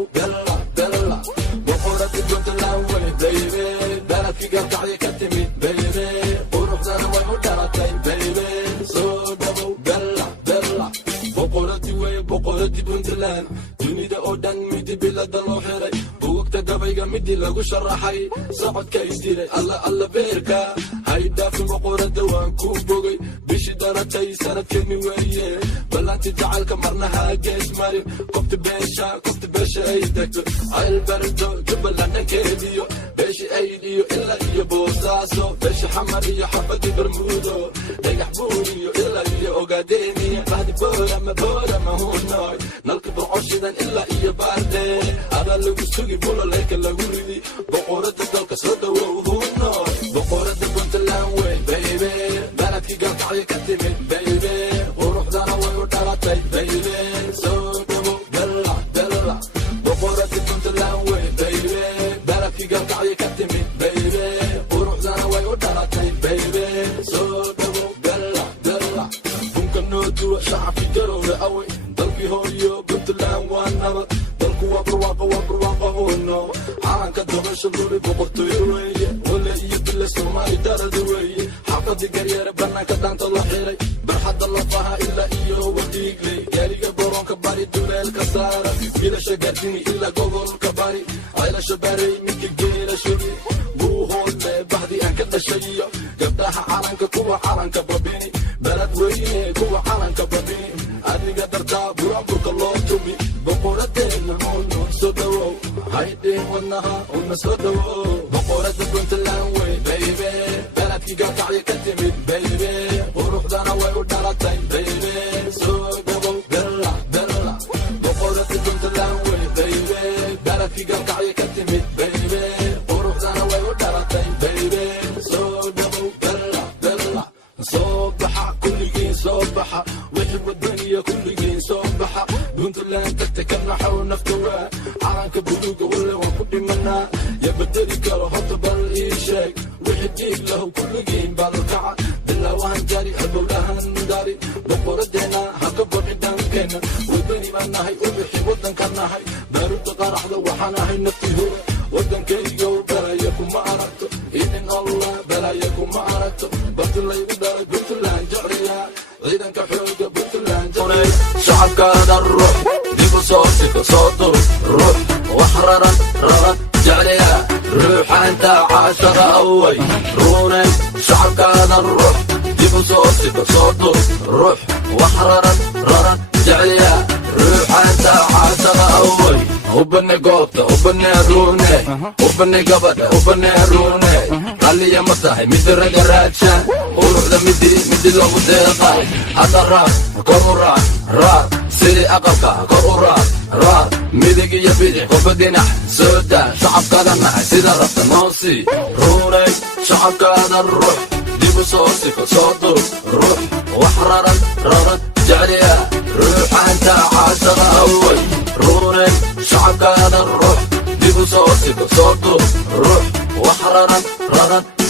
دبو دلع دلع بقرة البنتلان وين بيبي بلدك قطعي كتمي بيبي وروح زانا ويودرتين بيبي سو دبو دلع دلع بقرتي وين بقرتي بنتلان dunida oo dhan midi bilada loo xiray buugta gabayga midi lagu sharaxay socodka isdiray alla beerka haydaafin boqorada waan ku bogay bishii daratay sanadkeeni weeye ballanti jacalka marna haagees marin qofta beesha ay degto ayl bardo jubalana keediyo beeshi aydiyo ilaa iyo boosaaso beeshi xamar iyo xabadi bermuudo dhagax buuriyo ilaa iyo ogaadeeniya bahdi boorama hunoy nalka burcoshidan ilaa iyo baarde ada lagu sugi bulo leyka lagu ridi boqorada dalka soo dhawow hunoy boqorada puntland wey baby baladkii galkacyo ka timid baby quruxdana way u dhalatay baby soo dhawow dalac dalac boqorada puntland wey baby baladkii galkacyo ka timid baby quruxdana way u dhalatay baby soo dhawow dalac dalac bunka noo duwa shacabki garowga awey dalkii hooyo puntland waa nabad dalku waa barwaaqo huno calanka dabasha luli boqortooyo weeye wale iyo bile soomaali darada weeye xaafadii garyeere banaanka daanta la xiray barxadda lafaha ilaa iyo wadiigley gaariga boronka bari duleelka saara bilasha gaardini ilaa gobolka bari aylasha barey midka geela shugi buuhoodle bahdii aan ka dhashay iyo gabdhaha calanka kuwa calanka babini balad weyne kuwa calanka babini adiga dartaa buraburka loo tumi boqoradeena uno soo dhawow haydheen wadnaha una soo dhawow boqorada puntland wey baby baladkii galkacyo ka timid baby quruxdana way u dhalatay baby soo dhawow dalac dalac boqorada puntland wey baby baladkii galkacyo ka timid baby quruxdana way u dhalatay baby soo dhawow dalac dalac soo baxa kulligiin soo baxa wixii wadaniya kulligiin soo baxa puntland tagta ka naxow nafta waa calanka buluuga wale waan ku dhimanaa ya bedeli karo horta bal ii sheeg wixii dhiig lahu kulligiin baalkaca bilaawahan jari halbowlahan dari boqoradeena haka baqi dhankeenna wadani baan nahay u bixi wadanka nahay baaruda qaraxda waxaan ahay naftii hore wadankaygo balaya kuma aragto inin allah balaya kuma aragto barti laygu dhalay puntland jecliya ciidanka xooga puntland jecliya shacabkaada ruux dibu soo siko soo dur ruux wax raran jecliya ruuxa inta caashaqa away ruunay shacabkaada ruux dibu soo siko soo dur ruux wax raran jecliya ruuxa inta caashaqa away ubane goobta ubane ruune ubane gabadha ubane ruune qalliya ma tahay midi raga raadsha quruxda midi lagu deeqay hadda raar kor u raar sidii aqalka kor u raar midig iyo bidix qofka dhinac soo daa shacabkaada nahay sida rabta noosi ruunay shacabkaada ruux dibu soo siko soo dur ruux wax raran jecliya ruuxa inta caashaqa away ruunay shacabkaada ruux dibu soo siko soo dur ruux wax raran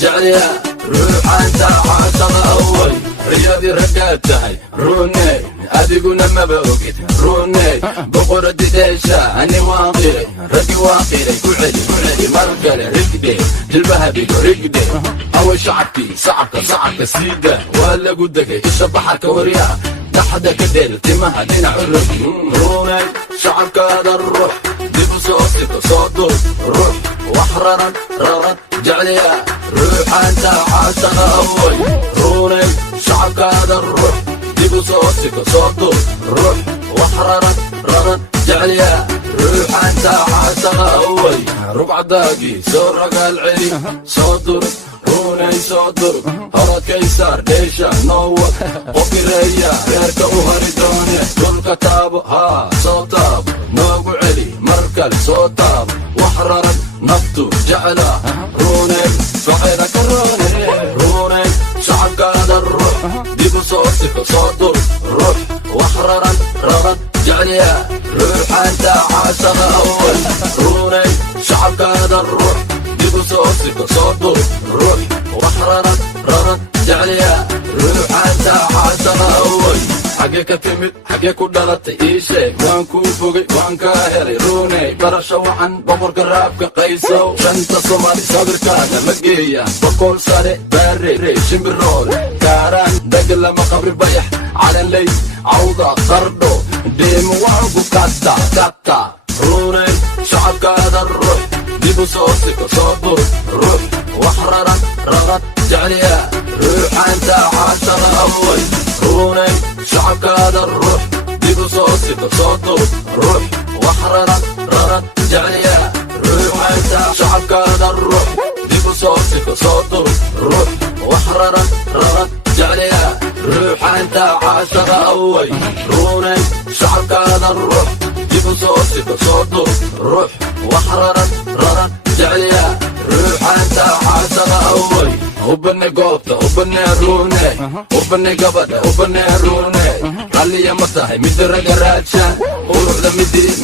jecliya ruuxa inta caashaqa away riyadii raggaad tahay ruuney adiguna maba ogid ruuney boqoradi dheesha ani waan qiray raggi waan qiray ku celi mar kale rigde jilbaha dhigo rigde away shacabkii sacabka siida waa lagu degay isha baxarka waryaa dhaxda ka dheel timaha dhinacu rog ruuney shacabkaada ruux dibu soo siko soo dur ruux wax raran jecliya ruuxa inta caashaqa away ruuney shacabkaada ruux dibu soo siko soo dur ruux wax raran jecliya ruuxa inta caashaqa away rubcadaagii soo ragaal celi soo dur ruunay soo dur horadkaysaar dheesha noowa qofireeya reerka u hari doone dhulka taabo haa soo taabo noogu celi mar kale soo taabo wax raran naftu jecla ruunay faceda ka roone ruunay shacabkaada ruux dibu soo siko soo dur ruux wax raran jecliya ruuxa inta caashaqa away ruunay shacabkaada ruux dibu soo siko soo dur ruux wax raran jecliya ruuxa inta caashaqa away حاجة كتمت حاجة كدرت إيشي وانكو فوقي وانكا هيري روني برشا وعن بمر قرابك قيسو شنطة صومالي صدر كانا مقيا بقول صاري باري ريشن بالرول كاران دقل لما قبري بيح على اللي عوضة قردو ديم وانكو كاتا كاتا روني شعب كادا الروح ديبو صوصك صدر روح وحررا رغت جعليا روح انت عاشر اول روني شعب كادا الروح ديبو صوصك صدر روح وحررا رغت جعليا روح انت شعب كادا الروح ديبو صوصك صدر روح وحررا رغت جعليا روح انت عاشر اول روني شعب كادا الروح ديبو صوصك صدر روح وحررا رغت جعليا روح انت عاشر اول وبني قوطة وبني روني وبني قبضة وبني روني قالي يا مطاهي مدي رقراتشان وروح ذا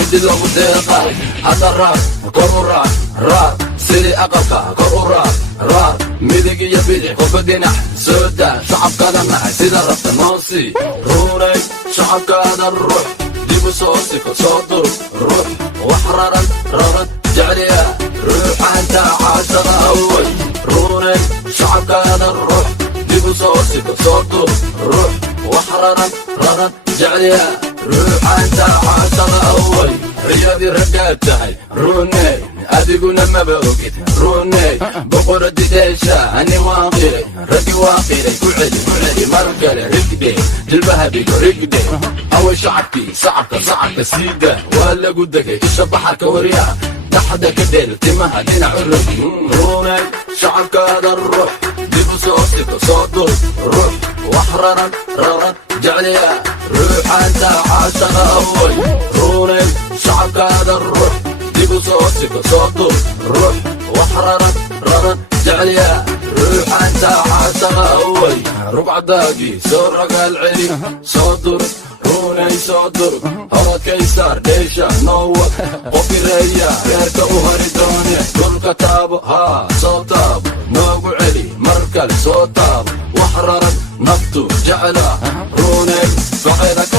مدي لو ديقا هذا الرار قرورات رار سيري أقلقا قرورات رار ميديك يا بيدي وبدينح سودا شعب كذا معي سيدا رفت نوصي روني شعب كذا الروح ديبو صوصك صدر روح وحررا رغت جعليا روح انت عاشر اول روني شعب كذا الروح ديبو صوصك صدر روح وحررا رغت جعليا روح انت عاشر اول رياضي رقاتهاي روني اديقونا ما بوقت روني بقرة ديشا اني واقري رقي واقري كعلي مرقلي رقدي جلبها بيكو رقدي اول شعبكي صعبك سيدة ولا قدك الشبحك وريا تحدك ديل تمها دينا عرق روني شعبك هذا الروح ديبو صوصك صدر روح وحررا رغت جعليا روح انت عاشر اول روني شعبك هذا الروح ديبو صوصك صدر روح وحررا رغت جعليا روح انت عاشر اول ربع داقي سرق العلي صدر روني صدر هرا كيسار ديشا نوك وفي ريا غيرك وهردوني كل كتاب ها صوتاب نوق علي مركل صوتاب وحررا نفتو جعلا روني فقيدك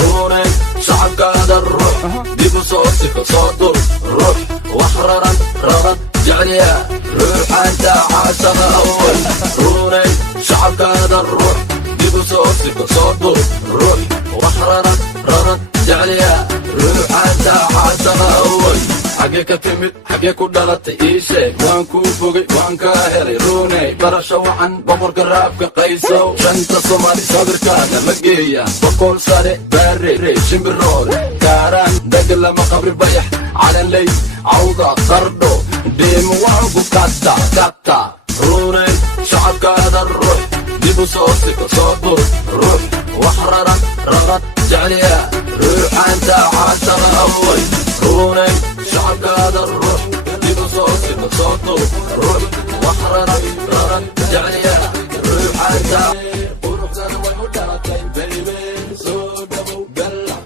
روني شعبك هذا الروح ديبو صوتك صدر روح وحررا رغت جعليا روح انت عاشر اول روني شعبك هذا الروح ديبو صوصك صدر روح وحررا رغت جعليا روح انت عاشر اول حاجة كتمت حاجة كدرت إيشي وانكو فوقي وانكا هيري روني برشا وعن بمر قرابك قيسو شنطة صومالي صدر كانا مقيا بقول صاري باري ريشن بالرول كاران دقل لما قبري بيح على اللي عوضة قردو ديم وانكو كاتا روني شعبك هذا الروح ديبو صوصك صدر روح وحررا رغت جعليا روح انت عاشر اول روني شعبك هذا الروح ديبو صوصك صدر روح وحررا رغت جعليا روح انت وروح زانا ويودرتين بيبي سودابو دلع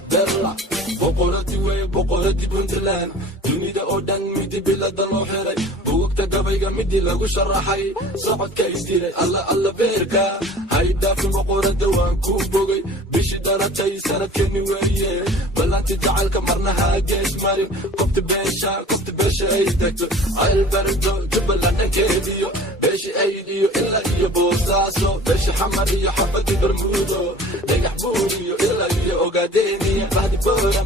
بقولتي بنتلان دنيدا اودان ميدي بلاد الوحيري بوقتا قبيقا ميدي لغو شرحي صعد كايستيري الله بيركا هايدا في مقورة وانكو بوغي بيشي دارتي سنة كني ويي بلانتي تعالك مرنها جيش ماريو كفت بيشا ايدكتو عيل البردو جبلان كيديو بيشي ايديو إلا إيو بوساسو بيشي حمريو حبتي برمودو ديح بوريو إلا إيو اوغاديني بعد بورا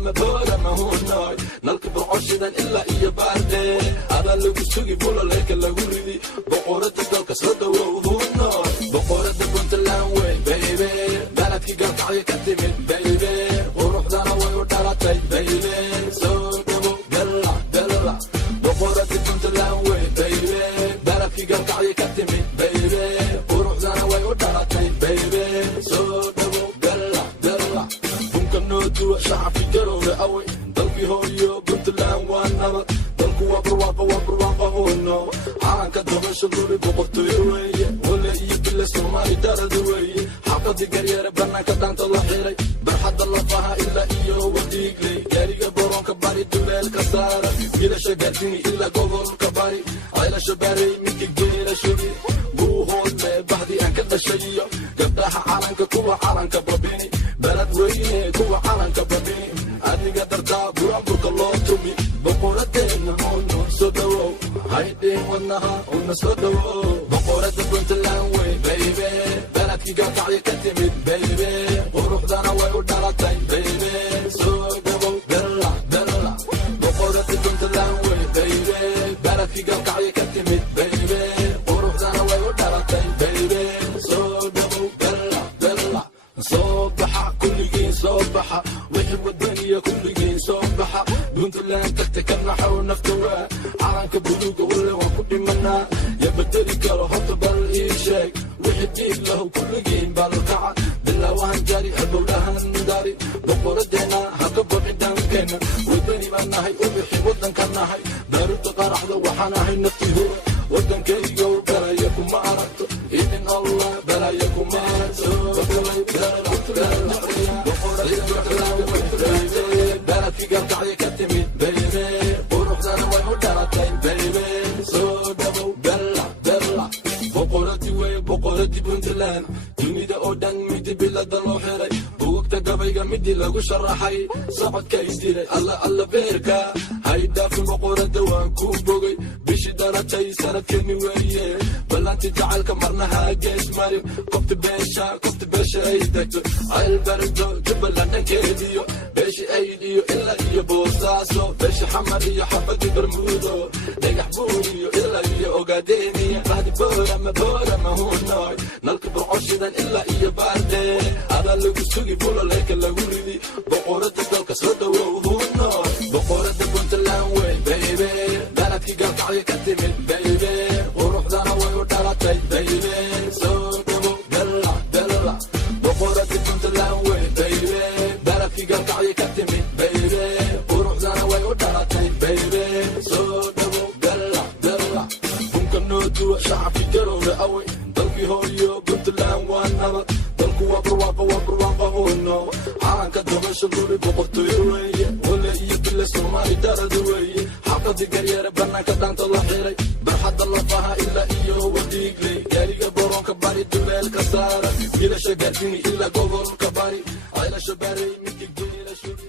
ما هو ناي نلقب عشدا إلا إيو باردي أنا اللي بسوقي بولا ليك اللي وريدي بقورة الدولك سودا وهو ناي بقورة بنت اللانوي بيبي بلدكي قلت عليك الدمين بيبي وروح دانا ويودارتي بيبي سودابو دلع بقورة بنت اللانوي بيبي بلدكي قلت عليك الدمين بيبي وروح دانا ويودارتي بيبي سودابو دلع ممكن نودو شعب في قروي قوي ضلبي هويو بنت اللانوان نبت ضلكو وبرواقة هونو عانك الدغش اللوري بقرتو يوي ولا يبلا سومالي دارد وي حقدي قريرة بناك دانت الله حيري برحد الله فاها إلا إيو وديق لي قاريقة بورون كباري دولال كسارة إلا شاقاتيني إلا قوضل كباري عيلا شباري ميكي قيلة شبي بوهول بعدي أنك الشيء قبلها عالنك كوا عالنك بربيني kabani adiga dartaa buraanburka loo tumi boqoradeena uno soo dhawow haydeen wadnaha una soo dhawow boqorada puntland wey baby beledkii gaalkacyo ka timid baby quruxdana way u dhalatay baby soo dhawow dalla dalla boqorada puntland wey baby beledkii gaalkacyo ka timid baby quruxdana way u dhalatay baby soo dhawow dalla dalla soo baxa kulligiin soo baxa wixii wadaniya kulligiin soo baxa puntland tagta ka naxow nafta waa calanka buluuga wale waan ku dhimanaa ya bedeli karo horta bal ii sheeg wixii diig lahu kulligiin balkaca bilaawahan jari halbowlahan dari boqoradeena haka baqi dhankeenna wadani baan nahay ubixi wadanka nahay daaruta qaraxda waxaan ahay nafti hura wadankaygow balaya kuma aragto idin allah balaya kuma aragto beledkii gaalkacyo ka timid baby quruxdana way u dhalatay baby soo dhawow dalla dalla boqoradii wey boqoradii puntland dunida oo dhan midi bilada loo xiray bugugta gabayga midi lagu sharaxay socodka isdiray alla alla beerka haydhaafin boqorada waan ku bogay bishii dhalatay sanadkeeni weeye ballanti jacaylka marnaha gees marin kofta beesha ay degto aylbarido jubbaland dhankeediyo beeshi ayd iyo ilaa iyo boosaaso beesha xamar iyo xabadi bermuudo dhagax buur iyo ilaa iyo ogaadeeniya bahdi boorama hunoy nalka burcoshidan ilaa iyo baarde adaa lagu sugi bulaleyka lagu ridi boqorada dalka soo dhawow hunoy boqorada puntland wey baby beledkii gaalkacyo ka timid baby quruxdana way u dhalatay baby soo dhawow dalla dalla boqorada puntland wey baby beledkii gaalkacyo ka timid baby quruxdana way u dhalatay baby soo dhawow dalla dalla bunka noo duwa shacabkii garowga awey dalkii hooyo puntland waa nabad dalku waa barwaaqa huno calanka dabasha luli boqortooyo weeye wale iyo bile soomaali darada weeye xaqadii garyeere banaanka dhaanta la xiray barxadda lafaha ilaa iyo wadiigley gaariga boronka bari duleelka saara wiilasha gaardini ilaa gobolka bari caylasha baarey midig geela shubi